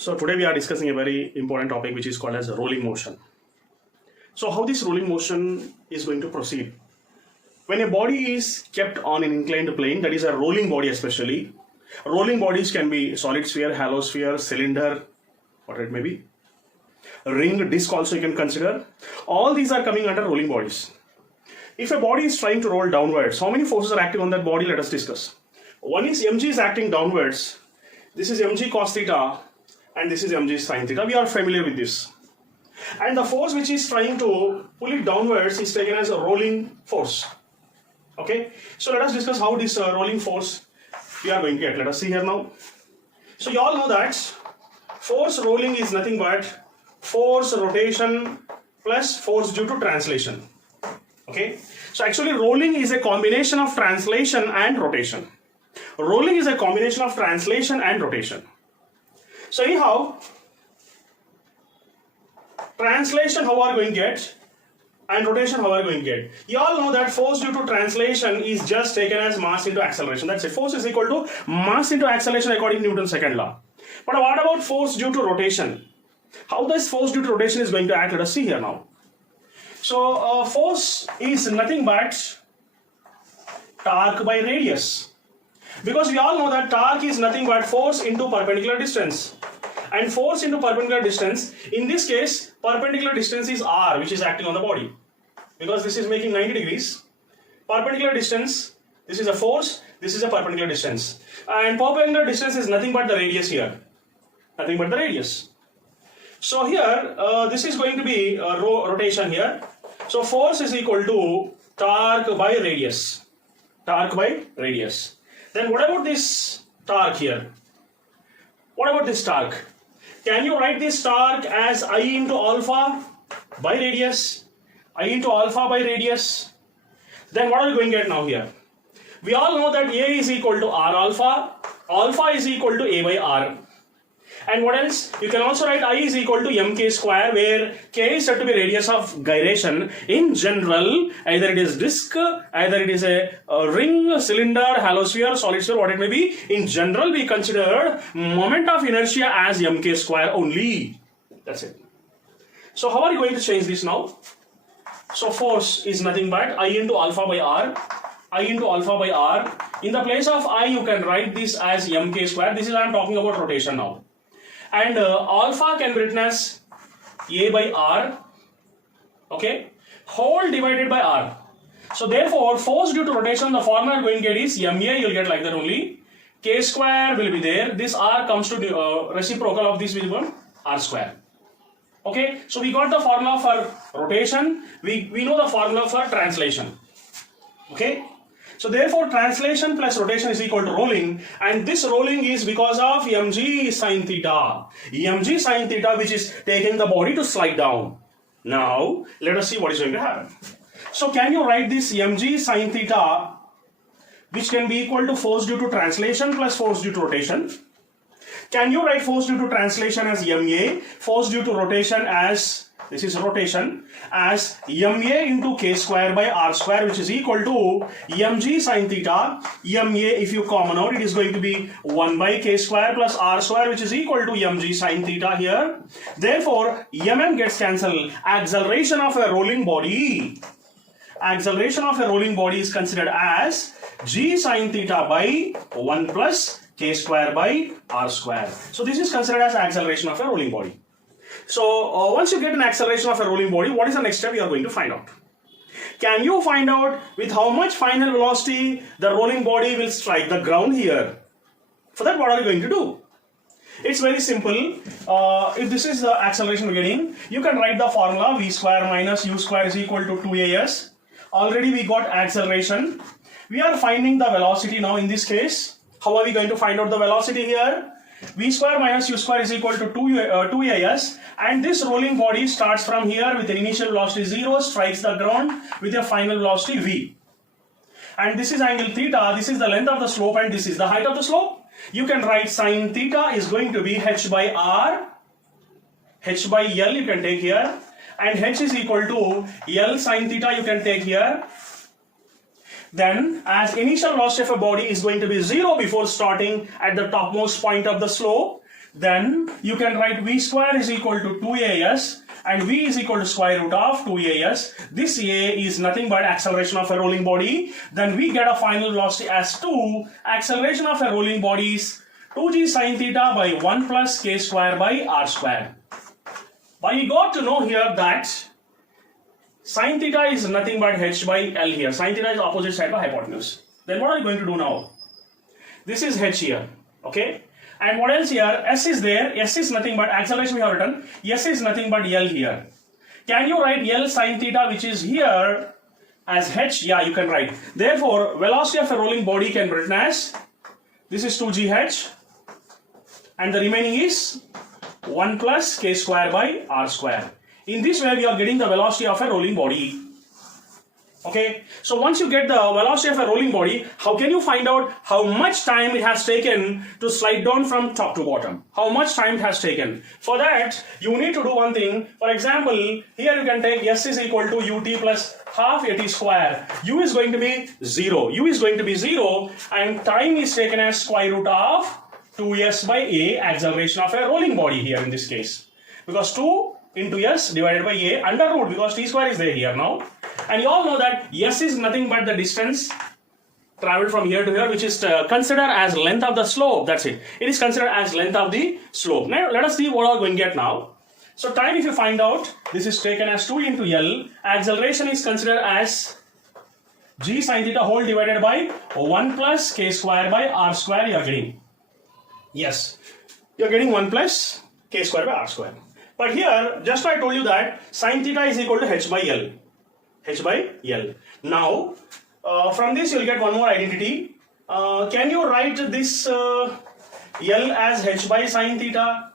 So today we are discussing a very important topic which is called as rolling motion. So how this rolling motion is going to proceed? When a body is kept on an inclined plane, that is a rolling body especially, rolling bodies can be solid sphere, hollow sphere, cylinder, whatever it may be, ring, disc also you can consider. All these are coming under rolling bodies. If a body is trying to roll downwards, how many forces are acting on that body? Let us discuss. One is mg is acting downwards. This is mg cos theta and this is mg sin theta. We are familiar with this. And the force which is trying to pull it downwards is taken as a rolling force. Okay. So let us discuss how this rolling force we are going to get. Let us see here now. So you all know that force rolling is nothing but force rotation plus force due to translation. Okay. So actually rolling is a combination of translation and rotation. Rolling is a combination of translation and rotation. So anyhow, translation how are we going to get and rotation how are we going to get? You all know that force due to translation is just taken as mass into acceleration. That's it. Force is equal to mass into acceleration according to Newton's second law. But what about force due to rotation? How this force due to rotation is going to act? Let us see here now. So force is nothing but torque by radius. Because we all know that torque is nothing but force into perpendicular distance. And force into perpendicular distance, in this case, perpendicular distance is r, which is acting on the body. Because this is making 90 degrees. Perpendicular distance, this is a force, this is a perpendicular distance. And perpendicular distance is nothing but the radius here. Nothing but the radius. So here, this is going to be rotation here. So force is equal to torque by radius. Torque by radius. Then what about this torque here? What about this torque? Can you write this torque as I into alpha by radius? I into alpha by radius? Then what are we going to get now here? We all know that A is equal to R alpha. Alpha is equal to A by R. And what else? You can also write I is equal to mk square, where k is said to be radius of gyration. In general, either it is disc, either it is a ring, cylinder, hollow sphere, solid sphere, what it may be. In general, we consider moment of inertia as mk square only. That's it. So how are you going to change this now? So force is nothing but I into alpha by r. I into alpha by r. In the place of I, you can write this as mk square. This is I am talking about rotation now. And alpha can be written as A by R, okay, whole divided by R. So therefore, force due to rotation, the formula you are going to get is MA, you will get like that only. K square will be there. This R comes to the reciprocal of this will become R square. Okay, so we got the formula for rotation. We know the formula for translation. Okay. So therefore, translation plus rotation is equal to rolling, and this rolling is because of mg sin theta. Mg sin theta, which is taking the body to slide down. Now, let us see what is going to happen. So can you write this mg sin theta, which can be equal to force due to translation plus force due to rotation? Can you write force due to translation as ma, force due to rotation as, this is rotation, as ma into k square by r square, which is equal to mg sin theta. Ma, if you common out, it is going to be 1 by k square plus r square, which is equal to mg sin theta here. Therefore, gets cancelled. Acceleration of a rolling body. Acceleration of a rolling body is considered as g sin theta by 1 plus k square by r square. So this is considered as acceleration of a rolling body. So once you get an acceleration of a rolling body, what is the next step you are going to find out? Can you find out with how much final velocity the rolling body will strike the ground here? For that, what are you going to do? It's very simple. If this is the acceleration we're getting, you can write the formula v square minus u square is equal to 2as. Already we got acceleration. We are finding the velocity now in this case. How are we going to find out the velocity here? V square minus u square is equal to 2as, and this rolling body starts from here with an initial velocity 0, strikes the ground with a final velocity v. And this is angle theta, this is the length of the slope, and this is the height of the slope. You can write sin theta is going to be h by r, h by l you can take here, and h is equal to l sin theta you can take here. Then, as initial velocity of a body is going to be 0 before starting at the topmost point of the slope, then you can write v square is equal to 2as and v is equal to square root of 2as. This a is nothing but acceleration of a rolling body. Then we get a final velocity as 2. Acceleration of a rolling body is 2g sine theta by 1 plus k square by r square. But you got to know here that sine theta is nothing but h by l here. Sine theta is opposite side by hypotenuse. Then what are you going to do now? This is h here, okay? And what else here? S is there. S is nothing but acceleration we have written. S is nothing but L here. Can you write L sine theta which is here as h? Yeah, you can write. Therefore, velocity of a rolling body can be written as, this is 2gh and the remaining is 1 plus k square by r square. In this way, we are getting the velocity of a rolling body. Okay, so once you get the velocity of a rolling body, how can you find out how much time it has taken to slide down from top to bottom? How much time it has taken? For that, you need to do one thing. For example, here you can take s is equal to ut plus half at square. U is going to be 0. U is going to be 0 and time is taken as square root of 2s by a, acceleration of a rolling body here in this case. Because 2 into s divided by a under root, because t square is there here now. And you all know that s is nothing but the distance traveled from here to here, which is considered as length of the slope. That's it. It is considered as length of the slope. Now let us see what we are going to get now. So time, if you find out, this is taken as 2 into L. Acceleration is considered as g sine theta whole divided by 1 plus k square by r square you are getting. Yes, you are getting 1 plus k square by r square. But here, just I told you that sine theta is equal to h by L. H by L. Now, from this you will get one more identity. Can you write this L as h by sine theta?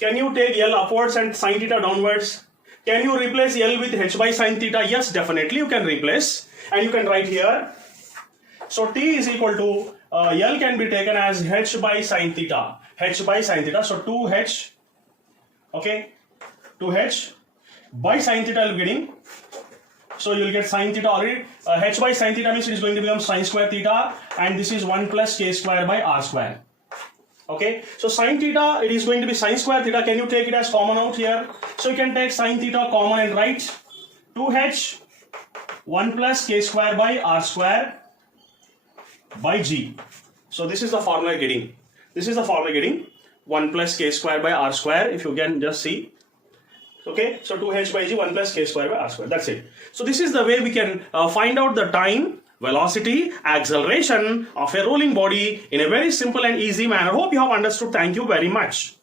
Can you take L upwards and sine theta downwards? Can you replace L with h by sine theta? Yes, definitely you can replace. And you can write here. So T is equal to, L can be taken as h by sine theta. H by sine theta. So 2h, okay, 2h by sine theta you will getting. So you will get sine theta already. H by sine theta means it is going to become sine square theta and this is 1 plus k square by r square. Okay, so sine theta, it is going to be sine square theta. Can you take it as common out here? So you can take sine theta common and write 2h 1 plus k square by r square by g. So this is the formula getting. This is the formula getting 1 plus k square by r square, if you can just see. Okay, so 2h by g 1 plus k square by r square. That's it. So this is the way we can find out the time, velocity, acceleration of a rolling body in a very simple and easy manner. Hope you have understood. Thank you very much.